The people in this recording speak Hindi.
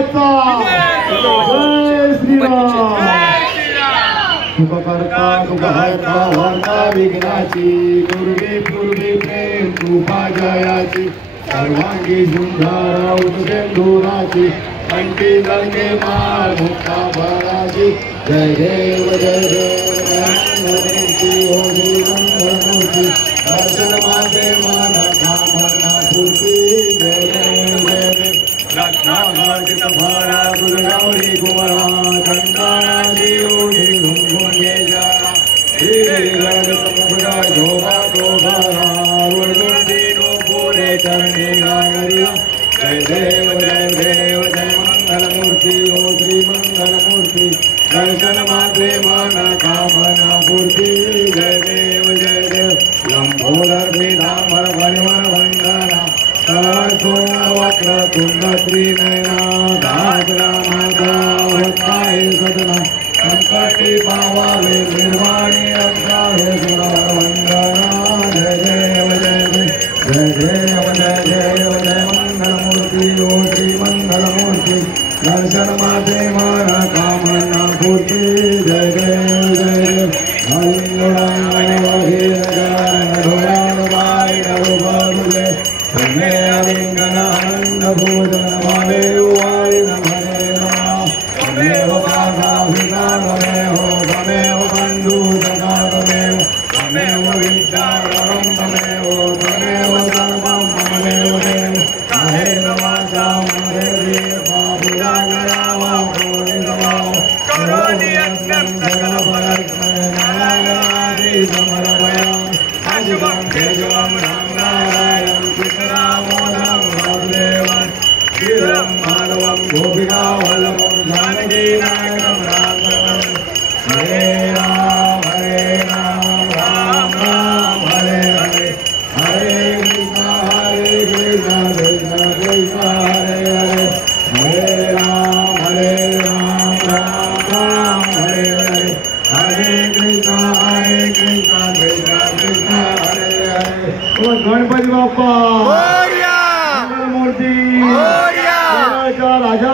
महाराजचा जय श्रीराम. सुखकर्ता सुखहर्ता वार्ता विघ्नाची दुर्गे पूर्वी प्रेम कृपा जयाची सर्वांगी सुंदर उदुराची कंठी गंगे माळ मुक्ता भराची. जय देव जय देव मूर्ती ओ श्री मंगलमूर्ती दर्शन मागे मन कामना पूर्ती. जय देव जय देव रत्नाघाटित भारा गुरुगौरी कुमारा चंदनाची ओढी घुंघुंगे जरा हिरे गणित मुखडा शोभा शोभारा वरदुंडी नो पुरे चरणी नागरिया. जय देव जय देव जय मंगलमूर्ती ओ श्री मंगलमूर्ती दर्शन मात्रे मन कामना पूर्ती. जय देव जय देव लंबोदर श्रीधामर परिमल वंदना वक्र तुंड श्री नयना दासरा माता वत्ताय सदना संकटी पावावे निर्वाणी अक्षावे सुरवर वंदना. जय देव जय देव जय देव जय देव जय मंगलमूर्ती ओ श्री मंगलमूर्ती दर्शन माते मन कामना पूर्ती. जय देव जय देव लिंगनानंद भोजन मावे वाली नमरे नमः. तमेव काका पिता तमेव तमेव बंधु सखा तमेव तमेव विद्यावरं तमेव तमेव सर्वं तमेव देव. हरे नमः हरे देव बाबुला गयावा कोरि नमः करोति यज्ञं सकल फलस्मय नारायणादि समर्पयामि. अशुभं केशवं राम नारायणं कृष्णदामोदरं वासुदेवं श्रीधरं माधवं गोपिका वल्लभं जानकी नायकं रामचन्द्रं. हरे राम राम राम हरे हरे हरे कृष्ण कृष्ण कृष्ण हरे हरे हरे राम राम राम हरे हरे हरे कृष्ण कृष्ण कृष्ण हरे हरे. गणपती बाप्पा मंगलमूर्ती राजा